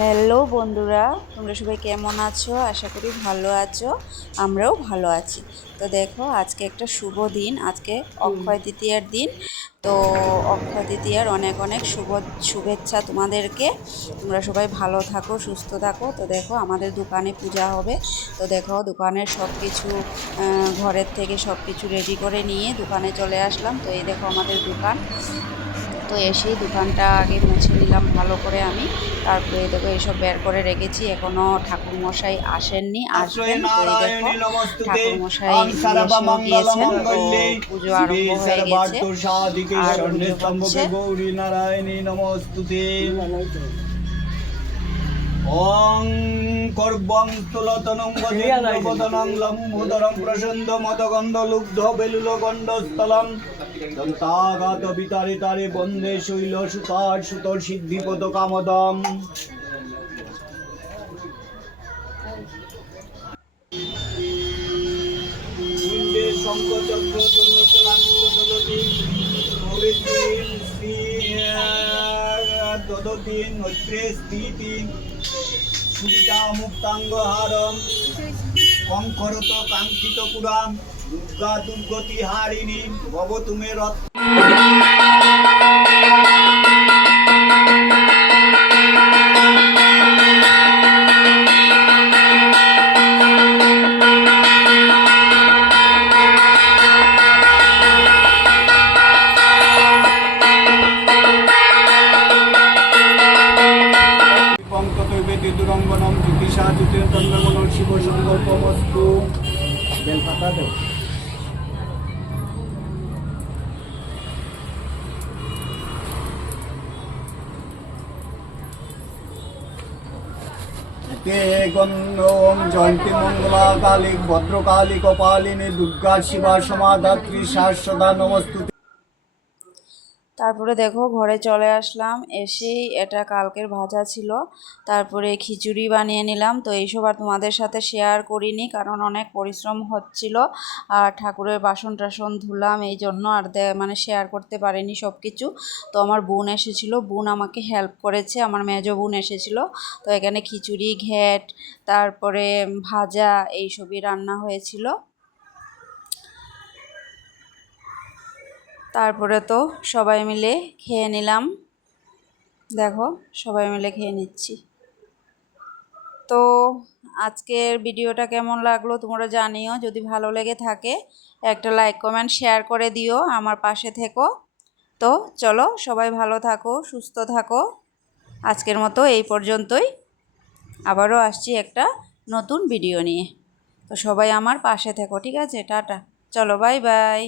Hello বন্ধুরা, তোমরা সবাই কেমন আছো? আশা করি ভালো আছো। আমরাও ভালো আছি। তো দেখো, আজকে একটা শুভ দিন, আজকে অক্ষয় তৃতীয়ার দিন। তো অক্ষয় তৃতীয়ার অনেক অনেক শুভেচ্ছা তোমাদেরকে। তোমরা সবাই ভালো থাকো, সুস্থ থাকো। তো দেখো, আমাদের দোকানে পূজা হবে। তো দেখো, দোকানের সব কিছু ঘরের থেকে সব কিছু রেডি করে নিয়ে দোকানে চলে আসলাম। তো এই দেখো আমাদের দোকান। তো এসেই দোকানটা আগে মুছে নিলাম ভালো করে আমি। তারপরে দেখো এইসব বের করে রেখেছি, এখনও ঠাকুরমশাই আসেননি, আসবেন। তো এই দেখো ঠাকুরমশাই এসেও গিয়েছেন। তো পুজো আরম্ভ হয়ে গেছে আর পুজো হচ্ছে। ওং কর্বং তুলতনং বদনং লম্বোদরং প্রসন্দ মদগন্ধ লুব্ধ বেলুল গন্ধস্থলম দন্তাগাত বিতারিতারে বন্দে শৈল সুতার সুতর সিদ্ধিপদ কামদম। মুন্ডে শঙ্খচক্র তনুচলান্তদলতি প্রবৃত্তিম শ্রী দদতিন নৈত্রে স্থিতি সুবিধা মুক্তাঙ্গহারম কঙ্করত কাঙ্ক্ষিত পুরাম দুর্গা দুর্গতি হারিণী ভব তুমে রথ। দুরঙ্গনম জ্যোতিষা জ্যোতির্তন্মনল শিব সংকল্পমস্তু। বেলপাতা দেব। জয়ন্তী মঙ্গলা কালী ভদ্রকালী কপালিনী দুর্গা শিবা সমাধাত্রী শাশ্বতা নমস্তুতে। তারপরে দেখো ঘরে চলে আসলাম, এসেই এটা কালকের ভাজা ছিল, তারপরে খিচুড়ি বানিয়ে নিলাম। তো এইসব আর তোমাদের সাথে শেয়ার করিনি, কারণ অনেক পরিশ্রম হচ্ছিল আর ঠাকুরের বাসন টাসন ধুলাম, এই জন্য আর মানে শেয়ার করতে পারিনি সব কিছু। তো আমার বোন এসেছিলো, বোন আমাকে হেল্প করেছে, আমার মেজো বোন এসেছিলো। তো এখানে খিচুড়ি, ঘ্যাট, তারপরে ভাজা, এইসবই রান্না হয়েছিল। তারপরে তো সবাই মিলে খেয়ে নিলাম। দেখো, সবাই মিলে খেয়ে নিচ্ছি। তো আজকের ভিডিওটা কেমন লাগলো তোমরা জানিও। যদি ভালো লেগে থাকে একটা লাইক কমেন্ট শেয়ার করে দিও, আমার পাশে থেকো। তো চলো, সবাই ভালো থাকো, সুস্থ থাকো। আজকের মতো এই পর্যন্তই। আবারও আসছি একটা নতুন ভিডিও নিয়ে। তো সবাই আমার পাশে থেকো, ঠিক আছে? টাটা, চলো, বাই বাই।